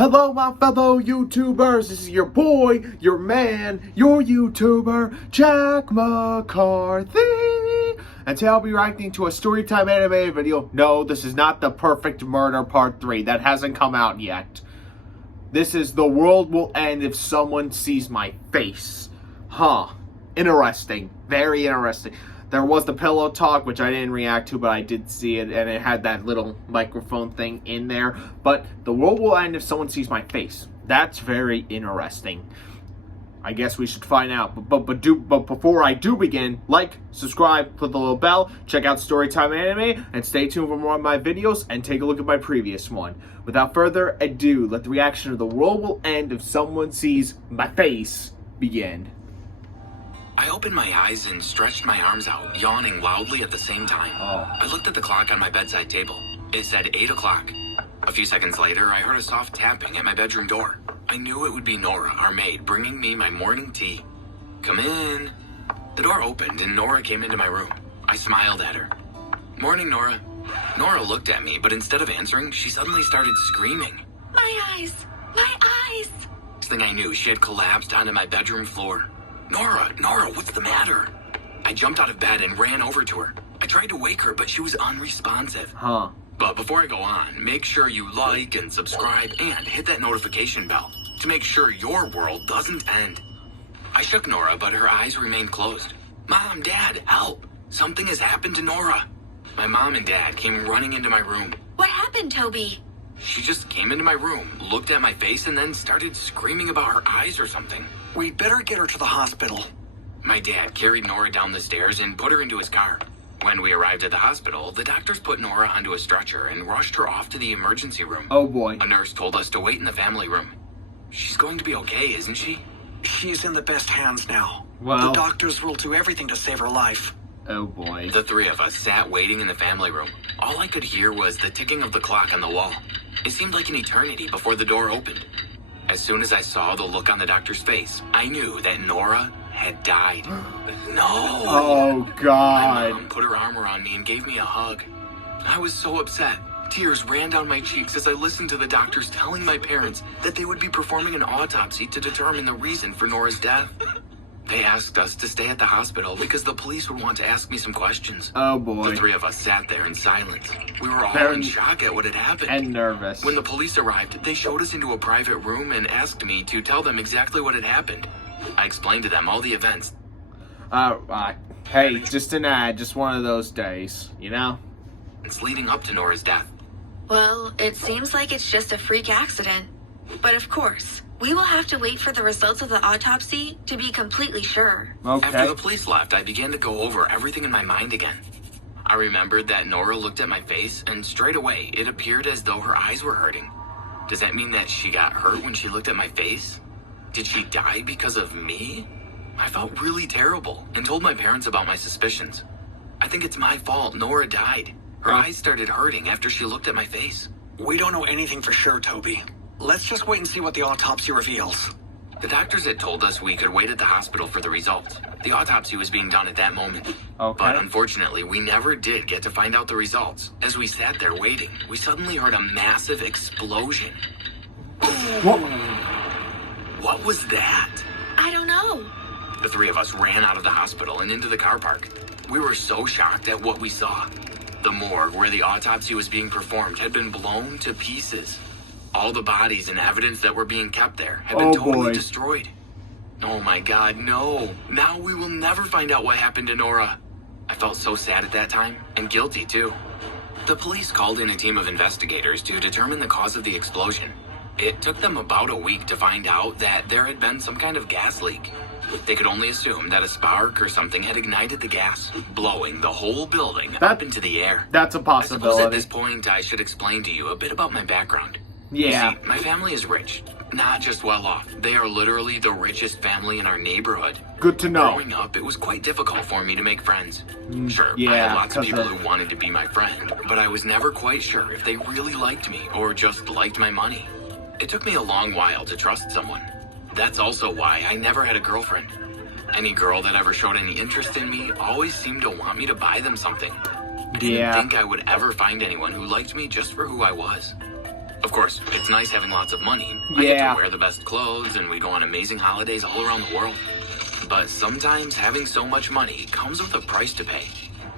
Hello, my fellow YouTubers. This is your boy, your man, your YouTuber, Jack McCarthy. And today I'll be reacting to a Storytime animated video. No, this is not The Perfect Murder Part 3. That hasn't come out yet. This is The World Will End If Someone Sees My Face. Interesting. Very interesting. There was the pillow talk, which I didn't react to, but I did see it, and it had that little microphone thing in there. But the world will end if someone sees my face. That's very interesting. I guess we should find out. But before I do begin, like, subscribe, click the little bell, check out Storytime Anime, and stay tuned for more of my videos, and take a look at my previous one. Without further ado, let the reaction of the world will end if someone sees my face begin. I opened my eyes and stretched my arms out, yawning loudly at the same time. I looked at the clock on my bedside table. It said 8 o'clock. A few seconds later, I heard a soft tapping at my bedroom door. I knew it would be Nora, our maid, bringing me my morning tea. "Come in." The door opened and Nora came into my room. I smiled at her. "Morning, Nora." Nora looked at me, but instead of answering, she suddenly started screaming. My eyes! My eyes! Next thing I knew, she had collapsed onto my bedroom floor. Nora, what's the matter?" I jumped out of bed and ran over to her. I tried to wake her, but she was unresponsive. But before I go on, make sure you like and subscribe and hit that notification bell to make sure your world doesn't end. I shook Nora, but her eyes remained closed. "Mom, Dad, help! Something has happened to Nora." My mom and dad came running into my room. What happened, Toby? She just came into my room, looked at my face, and then started screaming about her eyes or something. "We'd better get her to the hospital." My dad carried Nora down the stairs and put her into his car. When we arrived at the hospital, the doctors put Nora onto a stretcher and rushed her off to the emergency room. Oh boy. A nurse told us to wait in the family room. "She's going to be okay, isn't she?" She's in the best hands now. Well. The doctors will do everything to save her life. Oh boy. The three of us sat waiting in the family room. All I could hear was the ticking of the clock on the wall. It seemed like an eternity before the door opened. As soon as I saw the look on the doctor's face, I knew that Nora had died. No! Oh My God. mom put her arm around me and gave me a hug. I was so upset. Tears ran down my cheeks as I listened to the doctors telling my parents that they would be performing an autopsy to determine the reason for Nora's death. They asked us to stay at the hospital because the police would want to ask me some questions. Oh boy. The three of us sat there in silence. We were all Very- in shock at what had happened. And nervous. When the police arrived, they showed us into a private room and asked me to tell them exactly what had happened. I explained to them all the events. Hey, just an ad, just one of those days, you know? It's leading up to Nora's death. Well, it seems like it's just a freak accident. But of course, we will have to wait for the results of the autopsy to be completely sure. After Okay. the police left, I began to go over everything in my mind again. I remembered that Nora looked at my face, and straight away, it appeared as though her eyes were hurting. Does that mean that she got hurt when she looked at my face? Did she die because of me? I felt really terrible and told my parents about my suspicions. I think it's my fault Nora died. Her eyes started hurting after she looked at my face. We don't know anything for sure, Toby. Let's just wait and see what the autopsy reveals. The doctors had told us we could wait at the hospital for the results. The autopsy was being done at that moment. Okay. But unfortunately, we never did get to find out the results. As we sat there waiting, we suddenly heard a massive explosion. What? What was that? I don't know. The three of us ran out of the hospital and into the car park. We were so shocked at what we saw. The morgue where the autopsy was being performed had been blown to pieces. All the bodies and evidence that were being kept there had been totally destroyed. Oh my God, no. Now we will never find out what happened to Nora. I felt so sad at that time, and guilty too. The police called in a team of investigators to determine the cause of the explosion. It took them about a week to find out that there had been some kind of gas leak. They could only assume that a spark or something had ignited the gas, blowing the whole building up into the air. That's a I suppose possibility. at this point I should explain to you a bit about my background. Yeah. You see, my family is rich, not just well off. They are literally the richest family in our neighborhood. Good to know. Growing up, it was quite difficult for me to make friends. Sure, I yeah, had lots of 'cause people of- who wanted to be my friend, but I was never quite sure if they really liked me or just liked my money. It took me a long while to trust someone. That's also why I never had a girlfriend. Any girl that ever showed any interest in me always seemed to want me to buy them something. I didn't think I would ever find anyone who liked me just for who I was. Of Of course, it's nice having lots of money. Yeah. I get to wear the best clothes, and we go on amazing holidays all around the world. But sometimes having so much money comes with a price to pay.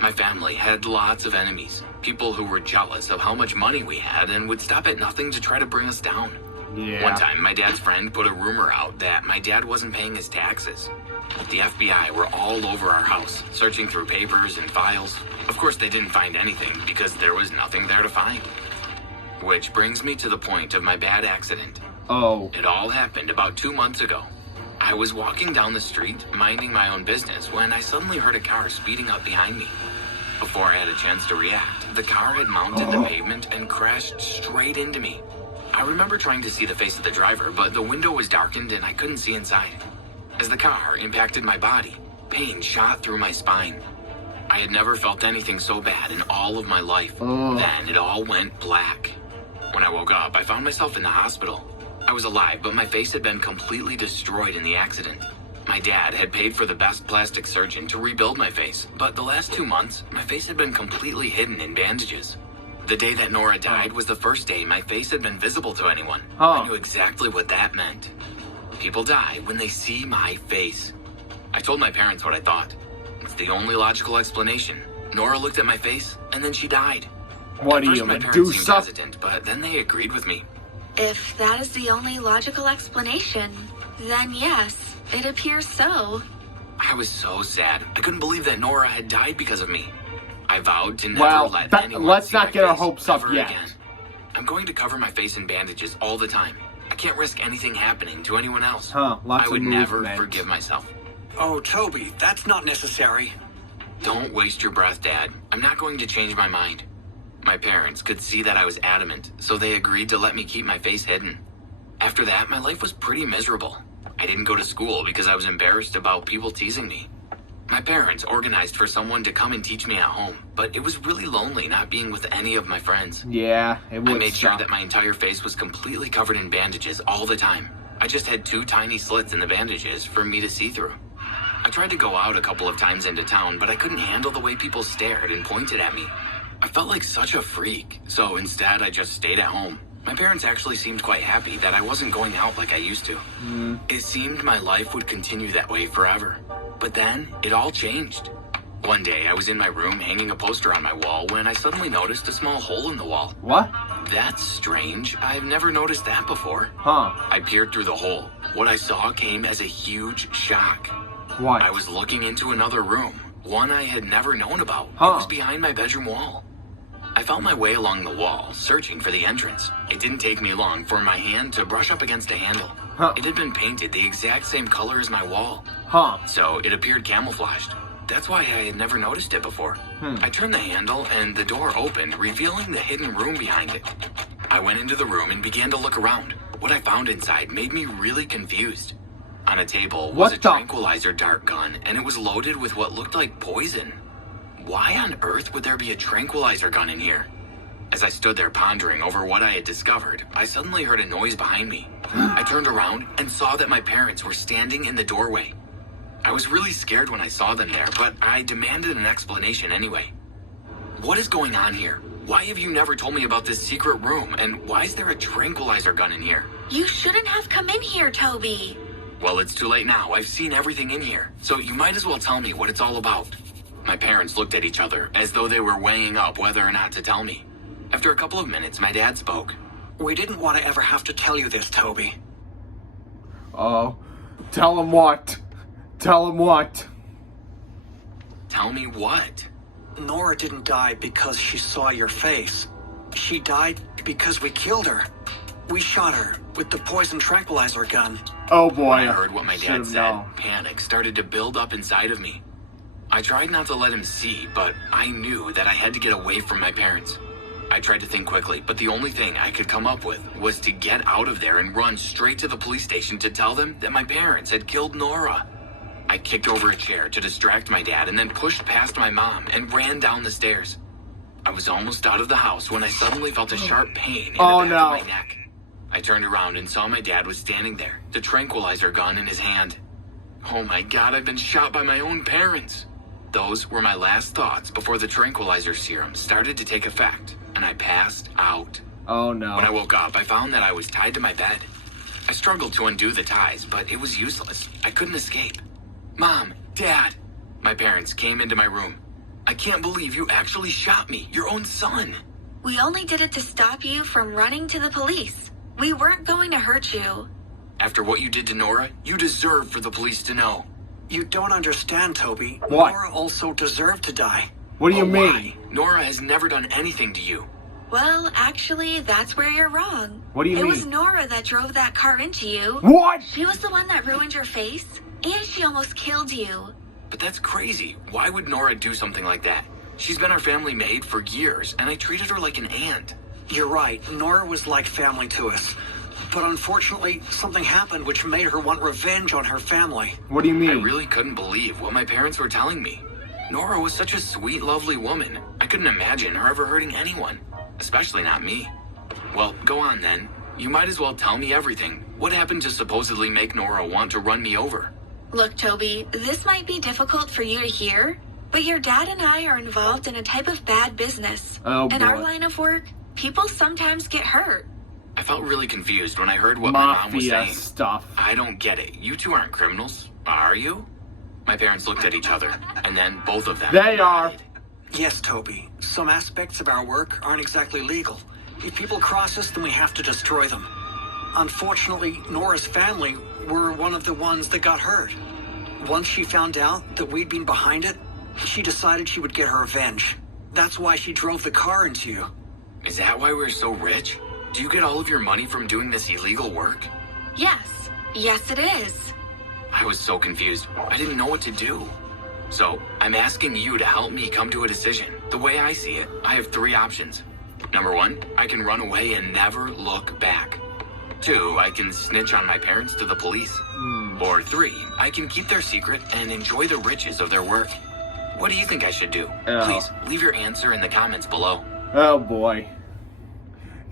My family had lots of enemies. People who were jealous of how much money we had and would stop at nothing to try to bring us down. Yeah. One time, my dad's friend put a rumor out that my dad wasn't paying his taxes. The FBI were all over our house, searching through papers and files. Of course, they didn't find anything because there was nothing there to find. Which brings me to the point of my bad accident. Oh. It all happened about 2 months ago. I was walking down the street, minding my own business, when I suddenly heard a car speeding up behind me. Before I had a chance to react, the car had mounted the pavement and crashed straight into me. I remember trying to see the face of the driver, but the window was darkened and I couldn't see inside. As the car impacted my body, pain shot through my spine. I had never felt anything so bad in all of my life. Then it all went black. When I woke up, I found myself in the hospital. I was alive, but my face had been completely destroyed in the accident. My dad had paid for the best plastic surgeon to rebuild my face, but the last 2 months, my face had been completely hidden in bandages. The day that Nora died was the first day my face had been visible to anyone. I knew exactly what that meant. People die when they see my face. I told my parents what I thought. It's the only logical explanation. Nora looked at my face, and then she died. What At are first, you, my parents seemed Medusa? hesitant, but then they agreed with me. If that is the only logical explanation, then yes, it appears so. I was so sad. I couldn't believe that Nora had died because of me. I vowed to never Well, let that- anyone let's see not my get our face hopes up ever yet. Again. I'm going to cover my face in bandages all the time. I can't risk anything happening to anyone else. Lots I of would never movement. forgive myself. Oh, Toby, that's not necessary. Don't waste your breath, Dad. I'm not going to change my mind. My parents could see that I was adamant, so they agreed to let me keep my face hidden. After that, my life was pretty miserable. I didn't go to school because I was embarrassed about people teasing me. My parents organized for someone to come and teach me at home, but it was really lonely not being with any of my friends. Yeah, it would I made sure suck. that my entire face was completely covered in bandages all the time. I just had 2 tiny slits in the bandages for me to see through. I tried to go out a couple of times into town, but I couldn't handle the way people stared and pointed at me. I felt like such a freak, so instead I just stayed at home. My parents actually seemed quite happy that I wasn't going out like I used to. It seemed my life would continue that way forever. But then, it all changed. One day, I was in my room hanging a poster on my wall when I suddenly noticed a small hole in the wall. What? That's strange. I've never noticed that before. Huh. I peered through the hole. What I saw came as a huge shock. What? I was looking into another room, one I had never known about. It Huh. was behind my bedroom wall. I felt my way along the wall, searching for the entrance. It didn't take me long for my hand to brush up against a handle. Huh. It had been painted the exact same color as my wall, Huh. so it appeared camouflaged. That's why I had never noticed it before. I turned the handle and the door opened, revealing the hidden room behind it. I went into the room and began to look around. What I found inside made me really confused. On a table was What a the- tranquilizer dart gun, and it was loaded with what looked like poison. Why on earth would there be a tranquilizer gun in here? As I stood there pondering over what I had discovered, I suddenly heard a noise behind me. I turned around and saw that my parents were standing in the doorway. I was really scared when I saw them there, but I demanded an explanation anyway. What is going on here? Why have you never told me about this secret room, and why is there a tranquilizer gun in here? You shouldn't have come in here, Toby. Well, it's too late now. I've seen everything in here, so you might as well tell me what it's all about. My parents looked at each other as though they were weighing up whether or not to tell me. After a couple of minutes, my dad spoke. We didn't want to ever have to tell you this, Toby. Oh. Tell him what? Tell him what? Tell me what? Nora didn't die because she saw your face. She died because we killed her. We shot her with the poison tranquilizer gun. Oh boy. When I heard what my dad Should've said, known. panic started to build up inside of me. I tried not to let him see, but I knew that I had to get away from my parents. I tried to think quickly, but the only thing I could come up with was to get out of there and run straight to the police station to tell them that my parents had killed Nora. I kicked over a chair to distract my dad and then pushed past my mom and ran down the stairs. I was almost out of the house when I suddenly felt a sharp pain in the Oh, back no. of my neck. I turned around and saw my dad was standing there, the tranquilizer gun in his hand. Oh my God, I've been shot by my own parents. Those were my last thoughts before the tranquilizer serum started to take effect, and I passed out. Oh no. When I woke up, I found that I was tied to my bed. I struggled to undo the ties, but it was useless. I couldn't escape. Mom, Dad, my parents came into my room. I can't believe you actually shot me, your own son. We only did it to stop you from running to the police. We weren't going to hurt you. After what you did to Nora, you deserve for the police to know. You don't understand, Toby. What? Nora also deserved to die. What do you Oh, mean? why? Nora has never done anything to you. Well, actually, that's where you're wrong. What do you It mean? was Nora that drove that car into you. What? She was the one that ruined your face, and she almost killed you. But that's crazy. Why would Nora do something like that? She's been our family maid for years, and I treated her like an aunt. You're right. Nora was like family to us. But unfortunately, something happened which made her want revenge on her family. What do you mean? I really couldn't believe what my parents were telling me. Nora was such a sweet, lovely woman. I couldn't imagine her ever hurting anyone, especially not me. Well, go on then. You might as well tell me everything. What happened to supposedly make Nora want to run me over? Look, Toby, this might be difficult for you to hear, but your dad and I are involved in a type of bad business. Oh, In boy. our line of work, people sometimes get hurt. I felt really confused when I heard what my mom was Mafia saying. stuff. I don't get it. You two aren't criminals, are you? My parents looked at each other, and then both of them They are. nodded. Yes, Toby. Some aspects of our work aren't exactly legal. If people cross us, then we have to destroy them. Unfortunately, Nora's family were one of the ones that got hurt. Once she found out that we'd been behind it, she decided she would get her revenge. That's why she drove the car into you. Is that why we're so rich? Do you get all of your money from doing this illegal work? Yes. Yes, it is. I was so confused. I didn't know what to do. So, I'm asking you to help me come to a decision. The way I see it, I have three options. Number one, I can run away and never look back. Two, I can snitch on my parents to the police. Or three, I can keep their secret and enjoy the riches of their work. What do you think I should do? Oh. Please, leave your answer in the comments below. Oh boy.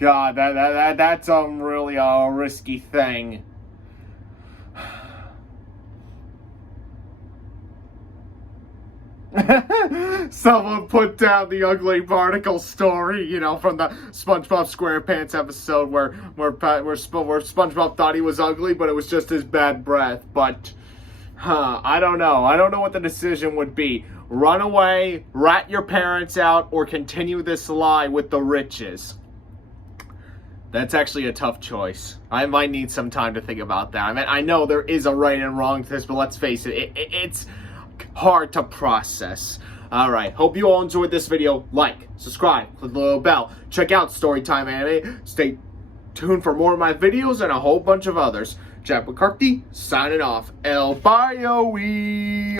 God, that's really a risky thing. Someone put down the ugly barnacle story, you know, from the SpongeBob SquarePants episode where SpongeBob thought he was ugly, but it was just his bad breath. But, I don't know. I don't know what the decision would be. Run away, rat your parents out, or continue this lie with the riches. That's actually a tough choice. I might need some time to think about that. I mean, I know there is a right and wrong to this, but let's face it, it's hard to process. Alright, hope you all enjoyed this video. Like, subscribe, click the little bell. Check out Storytime Anime. Stay tuned for more of my videos and a whole bunch of others. Jack McCarthy, signing off. El Bye-o-wee.